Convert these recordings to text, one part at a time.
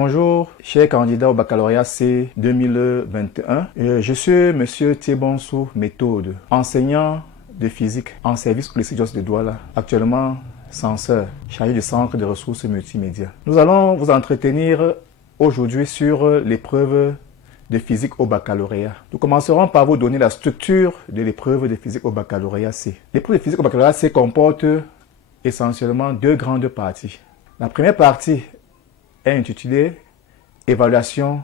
Bonjour, chers candidats au baccalauréat C 2021. Je suis Monsieur Thiebonsou Méthode, enseignant de physique en service au lycée Jos de Douala, actuellement censeur, chargé du centre de ressources multimédia. Nous allons vous entretenir aujourd'hui sur l'épreuve de physique au baccalauréat. Nous commencerons par vous donner la structure de l'épreuve de physique au baccalauréat C. L'épreuve de physique au baccalauréat C comporte essentiellement deux grandes parties. La première partie est intitulée Évaluation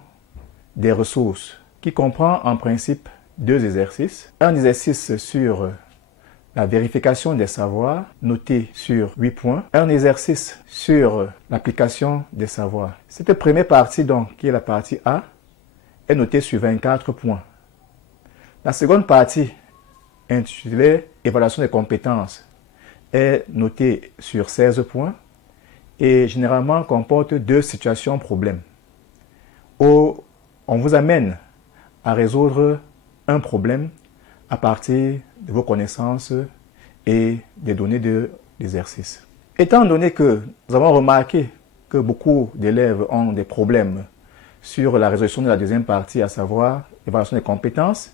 des ressources, qui comprend en principe deux exercices. Un exercice sur la vérification des savoirs, noté sur 8 points. Un exercice sur l'application des savoirs. Cette première partie, donc, qui est la partie A, est notée sur 24 points. La seconde partie, intitulée Évaluation des compétences, est notée sur 16 points et généralement comporte deux situations problèmes où on vous amène à résoudre un problème à partir de vos connaissances et des données de l'exercice. Étant donné que nous avons remarqué que beaucoup d'élèves ont des problèmes sur la résolution de la deuxième partie, à savoir l'évaluation des compétences,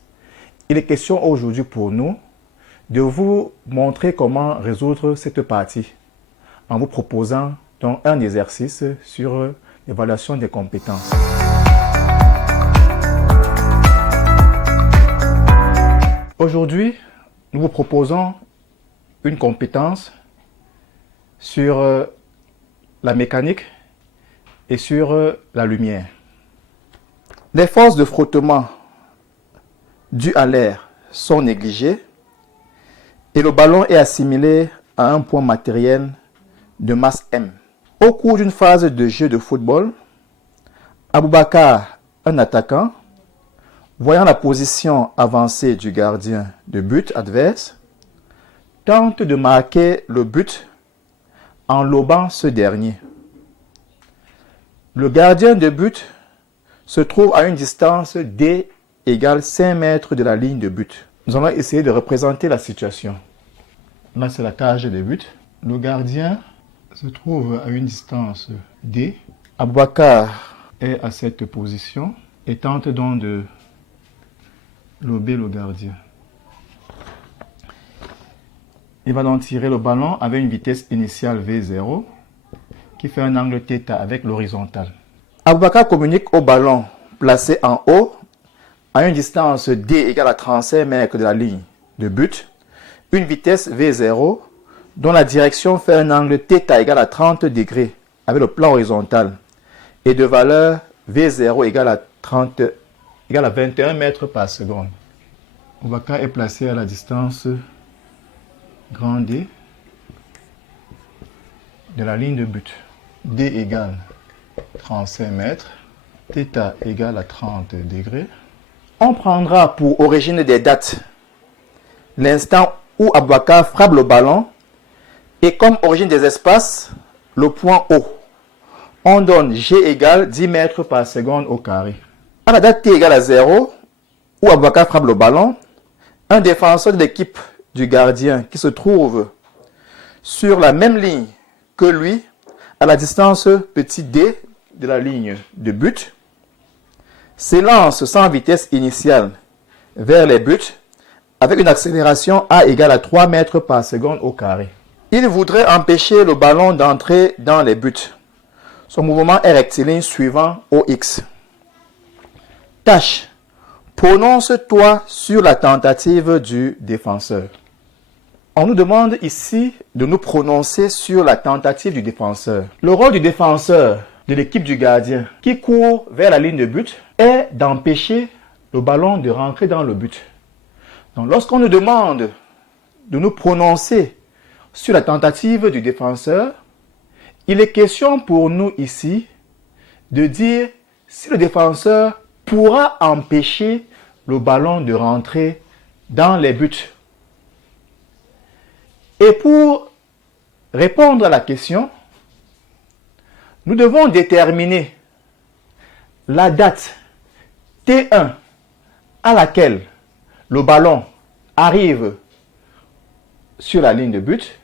il est question aujourd'hui pour nous de vous montrer comment résoudre cette partie en vous proposant donc un exercice sur l'évaluation des compétences. Aujourd'hui, nous vous proposons une compétence sur la mécanique et sur la lumière. Les forces de frottement dues à l'air sont négligées et le ballon est assimilé à un point matériel de masse M. Au cours d'une phase de jeu de football, Aboubakar, un attaquant, voyant la position avancée du gardien de but adverse, tente de marquer le but en lobant ce dernier. Le gardien de but se trouve à une distance D égale 5 mètres de la ligne de but. Nous allons essayer de représenter la situation. Là, c'est la cage de but. Le gardien se trouve à une distance D. Aboubakar est à cette position et tente donc de lober le gardien. Il va donc tirer le ballon avec une vitesse initiale V0 qui fait un angle θ avec l'horizontale. Aboubakar communique au ballon placé en haut à une distance D égale à 35 mètres de la ligne de but, une vitesse V0 dont la direction fait un angle θ égale à 30 degrés avec le plan horizontal et de valeur V0 égale à 21 mètres par seconde. Aboubakar est placé à la distance grand D de la ligne de but. D égale 35 mètres, θ égale à 30 degrés. On prendra pour origine des dates l'instant où Aboubakar frappe le ballon et comme origine des espaces, le point O. On donne G égale 10 mètres par seconde au carré. À la date T égale à 0, où Aboubakar frappe le ballon, un défenseur de l'équipe du gardien qui se trouve sur la même ligne que lui, à la distance petit d de la ligne de but, s'élance sans vitesse initiale vers les buts avec une accélération A égale à 3 mètres par seconde au carré. Il voudrait empêcher le ballon d'entrer dans les buts. Son mouvement est rectiligne suivant OX. Tâche. Prononce-toi sur la tentative du défenseur. On nous demande ici de nous prononcer sur la tentative du défenseur. Le rôle du défenseur de l'équipe du gardien qui court vers la ligne de but est d'empêcher le ballon de rentrer dans le but. Donc, lorsqu'on nous demande de nous prononcer sur la tentative du défenseur, il est question pour nous ici de dire si le défenseur pourra empêcher le ballon de rentrer dans les buts. Et pour répondre à la question, nous devons déterminer la date T1 à laquelle le ballon arrive sur la ligne de but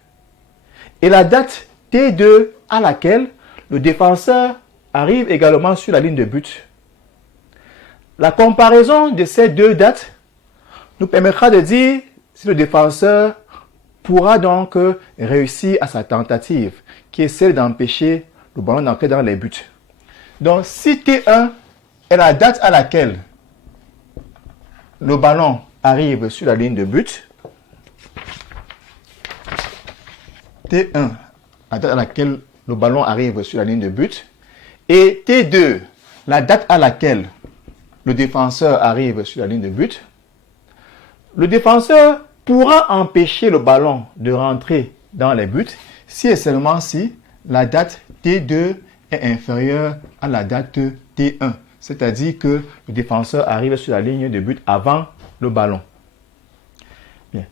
et la date T2 à laquelle le défenseur arrive également sur la ligne de but. La comparaison de ces deux dates nous permettra de dire si le défenseur pourra donc réussir à sa tentative, qui est celle d'empêcher le ballon d'entrer dans les buts. Donc, si T1 est la date à laquelle le ballon arrive sur la ligne de but, T1, la date à laquelle le ballon arrive sur la ligne de but, et T2, la date à laquelle le défenseur arrive sur la ligne de but, le défenseur pourra empêcher le ballon de rentrer dans les buts si et seulement si la date T2 est inférieure à la date T1. C'est-à-dire que le défenseur arrive sur la ligne de but avant le ballon. Bien.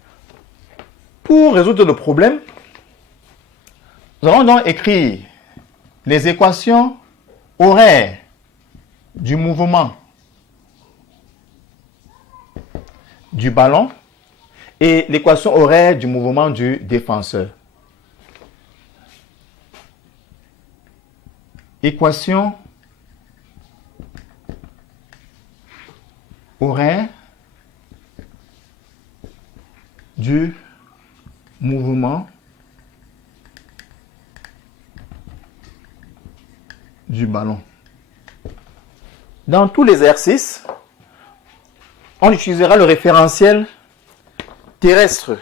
Pour résoudre le problème, nous allons donc écrire les équations horaires du mouvement du ballon et l'équation horaire du mouvement du défenseur. Équation horaire du mouvement du ballon. Dans tous les exercices, on utilisera le référentiel terrestre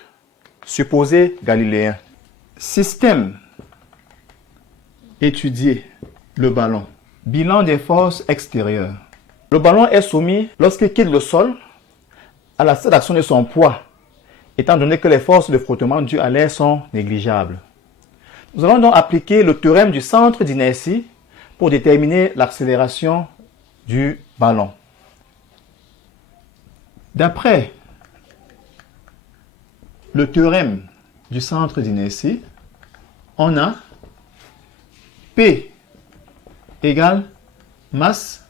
supposé galiléen. Système étudié, le ballon. Bilan des forces extérieures. Le ballon est soumis, lorsqu'il quitte le sol, à la seule action de son poids, étant donné que les forces de frottement dues à l'air sont négligeables. Nous allons donc appliquer le théorème du centre d'inertie pour déterminer l'accélération du ballon. D'après le théorème du centre d'inertie, on a P égale masse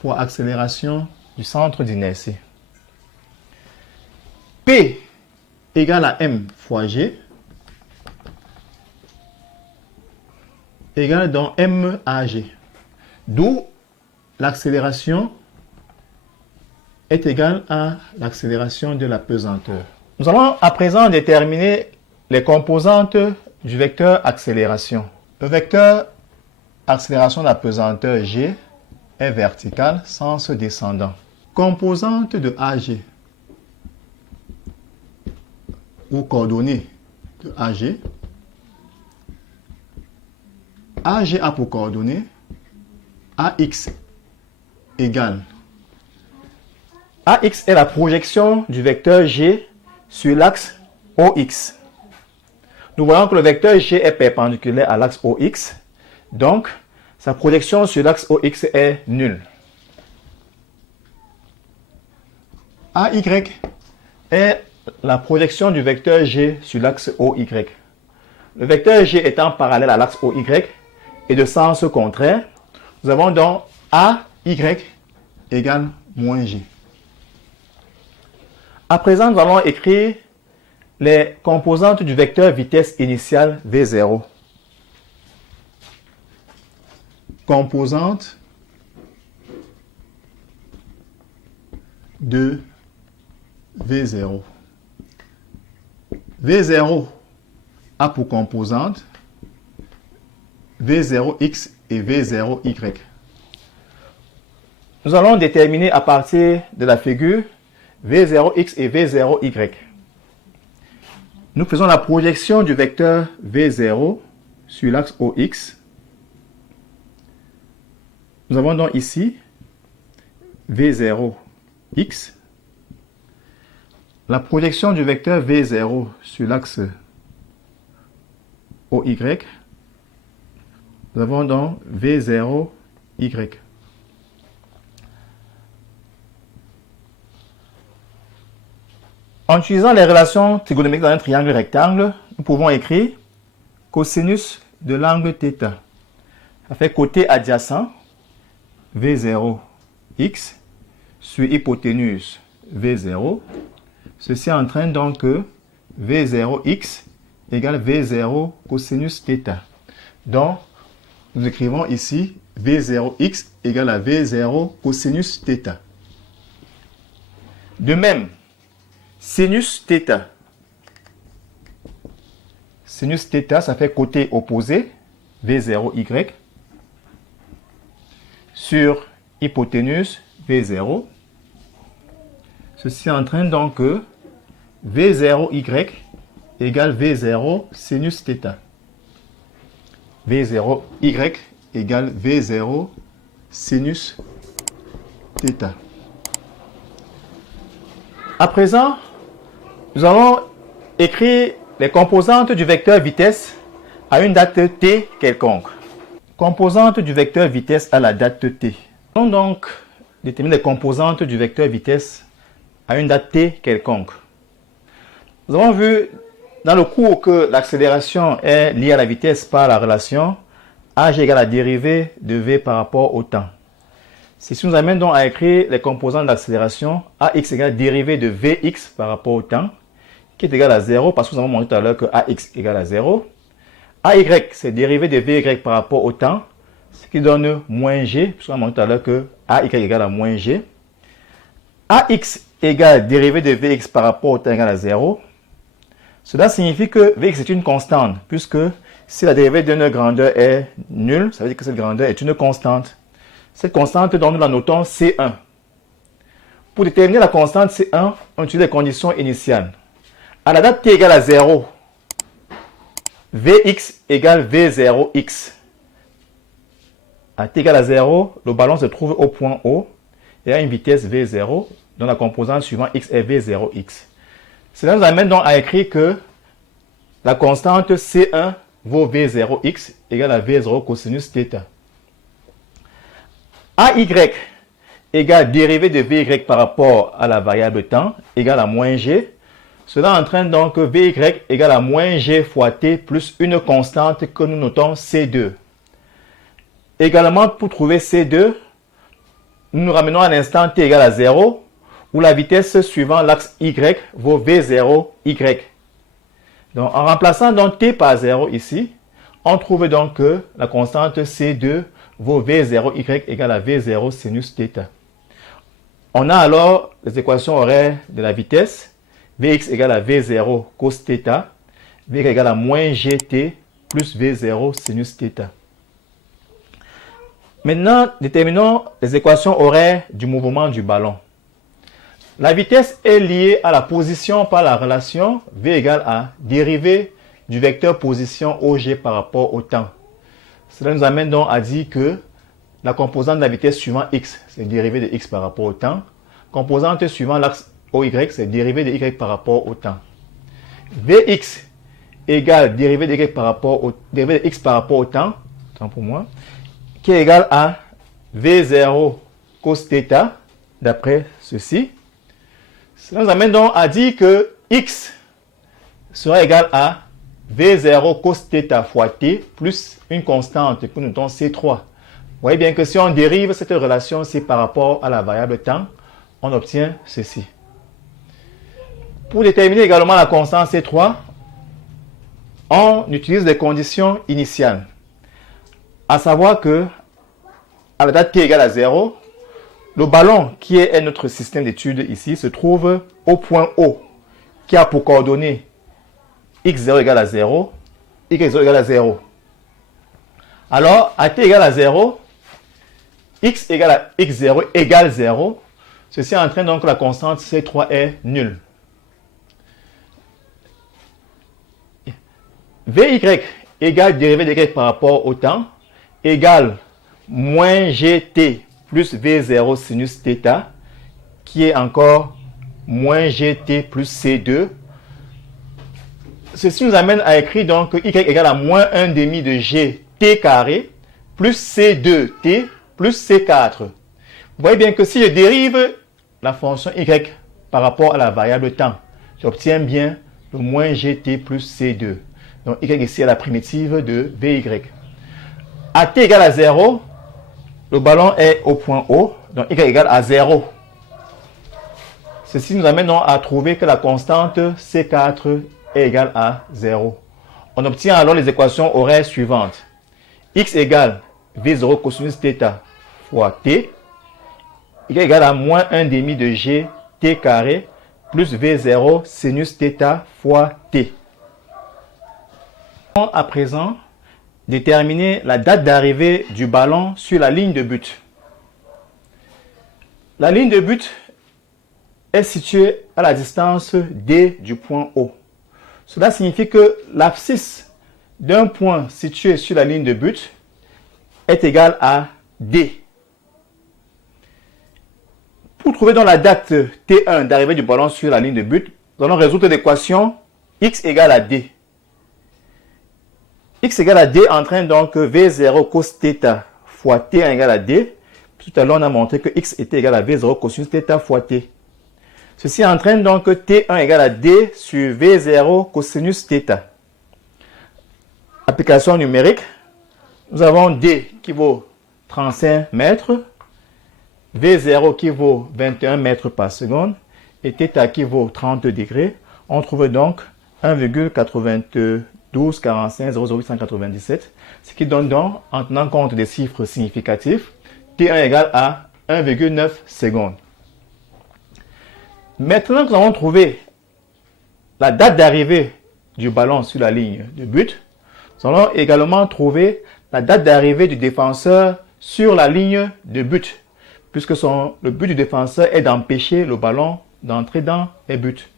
fois accélération du centre d'inertie. P égale à M fois G égale donc M à G. D'où l'accélération est égale à l'accélération de la pesanteur. Nous allons à présent déterminer les composantes du vecteur accélération. Le vecteur accélération de la pesanteur G est vertical, sens descendant. Composante de AG ou coordonnées de AG. AG a pour coordonnées AX égale. AX est la projection du vecteur G sur l'axe OX. Nous voyons que le vecteur G est perpendiculaire à l'axe OX, donc sa projection sur l'axe OX est nulle. AY est la projection du vecteur G sur l'axe OY. Le vecteur G étant parallèle à l'axe OY et de sens contraire, nous avons donc AY égale moins G. À présent, nous allons écrire les composantes du vecteur vitesse initiale V0. Composante de V0. V0 a pour composante V0x et V0y. Nous allons déterminer à partir de la figure V0x et V0y. Nous faisons la projection du vecteur V0 sur l'axe OX. Nous avons donc ici V0x. La projection du vecteur V0 sur l'axe OY. Nous avons donc V0y. En utilisant les relations trigonométriques dans un triangle rectangle, nous pouvons écrire cosinus de l'angle θ. Ça fait côté adjacent V0x sur hypoténuse V0. Ceci entraîne donc que V0x égale V0 cosinus θ. Donc, nous écrivons ici V0x égale à V0 cosinus θ. De même, sinus θ. Sinus θ, ça fait côté opposé, V0y, sur hypoténuse, V0. Ceci entraîne donc que V0y égale V0 sinus θ. V0y égale V0 sinus θ. À présent, nous allons écrire les composantes du vecteur vitesse à une date t quelconque. Composantes du vecteur vitesse à la date t. Nous allons donc déterminer les composantes du vecteur vitesse à une date t quelconque. Nous avons vu dans le cours que l'accélération est liée à la vitesse par la relation ag égale la dérivée de v par rapport au temps. Ceci nous amène donc à écrire les composantes de l'accélération ax égale la dérivée de vx par rapport au temps, qui est égal à 0 parce que nous avons montré tout à l'heure que ax égale à 0. Ay, c'est dérivée de vy par rapport au temps, ce qui donne moins g, puisqu'on a montré tout à l'heure que ay égale à moins g. Ax égale dérivée de vx par rapport au temps égale à 0. Cela signifie que vx est une constante, puisque si la dérivée d'une grandeur est nulle, ça veut dire que cette grandeur est une constante. Cette constante, donc, nous la notons C1. Pour déterminer la constante C1, on utilise les conditions initiales. À la date t égale à 0, Vx égale V0x. À t égale à 0, le ballon se trouve au point O et a une vitesse V0, dont la composante suivante x est V0x. Cela nous amène donc à écrire que la constante C1 vaut V0x égale à V0 cosinus θ. AY égale dérivée de Vy par rapport à la variable temps égale à moins g. Cela entraîne donc que Vy égale à moins g fois t plus une constante que nous notons C2. Également, pour trouver C2, nous nous ramenons à l'instant t égale à 0, où la vitesse suivant l'axe y vaut V0y. Donc, en remplaçant donc t par 0 ici, on trouve donc que la constante C2 vaut V0y égale à V0 sinus θ. On a alors les équations horaires de la vitesse. Vx égale à V0 cos θ, Vy égale à moins gt plus V0 sinus θ. Maintenant, déterminons les équations horaires du mouvement du ballon. La vitesse est liée à la position par la relation V égale à dérivée du vecteur position OG par rapport au temps. Cela nous amène donc à dire que la composante de la vitesse suivant x, c'est dérivée de x par rapport au temps. Composante suivant l'axe OY, c'est dérivée de y par rapport au temps. Vx égale dérivée de y par rapport au, dérivée de x par rapport au temps, temps pour moi, qui est égal à V0 cos θ, d'après ceci. Cela nous amène donc à dire que x sera égal à V0 cos θ fois t plus une constante que nous notons C3. Vous voyez bien que si on dérive cette relation ci par rapport à la variable temps, on obtient ceci. Pour déterminer également la constante C3, on utilise les conditions initiales. À savoir que, à la date t égale à 0, le ballon qui est notre système d'étude ici se trouve au point O, qui a pour coordonnées x0 égale à 0, y0 égale à 0. Alors, à t égale à 0, x égale à x0 égale 0. Ceci entraîne donc que la constante C3 est nulle. Vy égale dérivée de y par rapport au temps égale moins gt plus V0 sinus θ, qui est encore moins gt plus C2. Ceci nous amène à écrire donc y égale à moins 1 demi de gt carré plus C2t plus C4. Vous voyez bien que si je dérive la fonction y par rapport à la variable temps, j'obtiens bien le moins gt plus C2. Donc y ici est la primitive de Vy. À t égale à 0, le ballon est au point O, donc y égale à 0. Ceci nous amène donc à trouver que la constante C4 est égale à 0. On obtient alors les équations horaires suivantes. x égale V0 cosinus θ fois t, égale à moins 1 demi de g t carré plus V0 sinus θ fois t. À présent, déterminer la date d'arrivée du ballon sur la ligne de but. La ligne de but est située à la distance D du point O. Cela signifie que l'abscisse d'un point situé sur la ligne de but est égal à D. Pour trouver donc la date T1 d'arrivée du ballon sur la ligne de but, nous allons résoudre l'équation x égale à D. X égale à D entraîne donc V0 cos θ fois T1 égale à D. Tout à l'heure, on a montré que x était égal à V0 cosinus θ fois T. Ceci entraîne donc T1 égale à D sur V0 cosinus θ. Application numérique, nous avons D qui vaut 35 mètres, V0 qui vaut 21 mètres par seconde et θ qui vaut 30 degrés. On trouve donc 1,9245 00897, ce qui donne donc, en tenant compte des chiffres significatifs, T1 égale à 1,9 secondes. Maintenant que nous avons trouvé la date d'arrivée du ballon sur la ligne de but, nous allons également trouver la date d'arrivée du défenseur sur la ligne de but, puisque le but du défenseur est d'empêcher le ballon d'entrer dans les buts.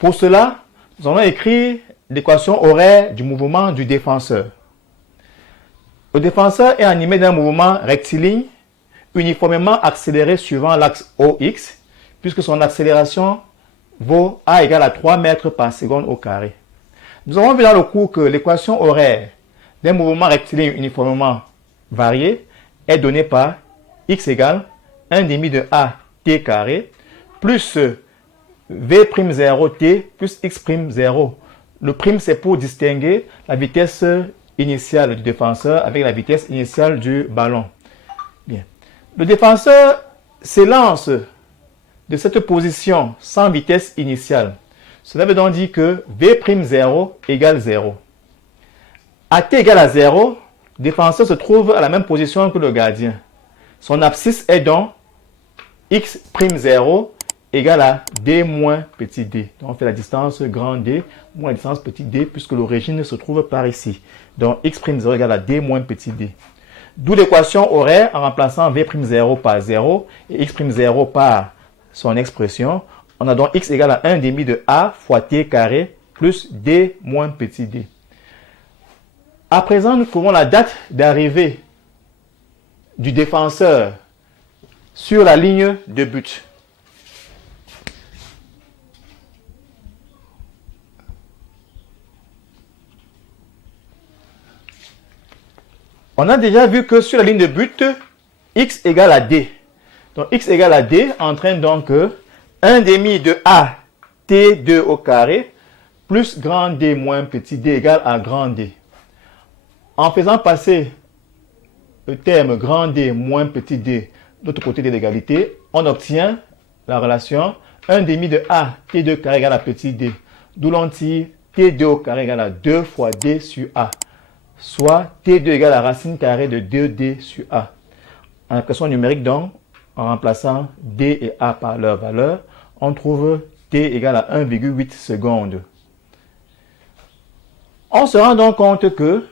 Pour cela, nous allons écrire l'équation horaire du mouvement du défenseur. Le défenseur est animé d'un mouvement rectiligne, uniformément accéléré suivant l'axe OX, puisque son accélération vaut A égale à 3 mètres par seconde au carré. Nous avons vu dans le cours que l'équation horaire d'un mouvement rectiligne uniformément varié est donnée par x égale 1 demi de A t carré plus V'0t plus x'0. Le prime, c'est pour distinguer la vitesse initiale du défenseur avec la vitesse initiale du ballon. Bien. Le défenseur s'élance de cette position sans vitesse initiale. Cela veut donc dire que V'0 égale 0. À t égale à 0, le défenseur se trouve à la même position que le gardien. Son abscisse est donc x'0 égale à d moins petit d. Donc on fait la distance grand D moins la distance petit d puisque l'origine se trouve par ici. Donc x'0 égale à d moins petit d. D'où l'équation horaire en remplaçant V'0 par 0 et x'0 par son expression. On a donc x égale à 1 demi de A fois t carré plus d moins petit d. À présent, nous trouvons la date d'arrivée du défenseur sur la ligne de but. On a déjà vu que sur la ligne de but, x égale à d. Donc x égale à d entraîne donc 1 demi de A t2 au carré plus grand D moins petit d égale à grand D. En faisant passer le terme grand D moins petit d de l'autre côté de l'égalité, on obtient la relation 1 demi de A t2 carré égale à petit d. D'où l'on tire t2 au carré égale à 2 fois d sur A, soit t2 égale à racine carrée de 2d sur A. En expression numérique donc, en remplaçant d et A par leur valeur, on trouve t égale à 1,8 secondes. On se rend donc compte que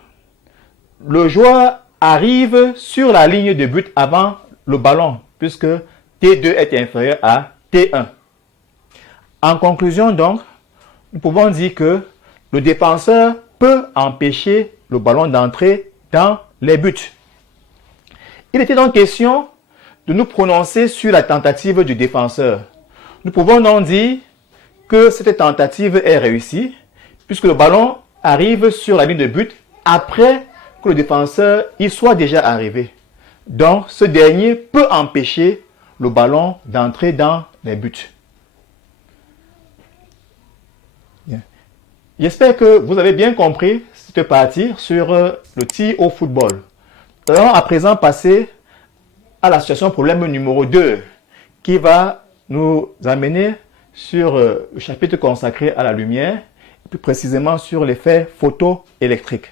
le joueur arrive sur la ligne de but avant le ballon, puisque T2 est inférieur à T1. En conclusion donc, nous pouvons dire que le défenseur peut empêcher le ballon d'entrer dans les buts. Il était donc question de nous prononcer sur la tentative du défenseur. Nous pouvons donc dire que cette tentative est réussie, puisque le ballon arrive sur la ligne de but après que le défenseur y soit déjà arrivé. Donc, ce dernier peut empêcher le ballon d'entrer dans les buts. Bien. J'espère que vous avez bien compris cette partie sur le tir au football. Nous allons à présent passer à la situation problème numéro 2 qui va nous amener sur le chapitre consacré à la lumière, plus précisément sur l'effet photoélectrique.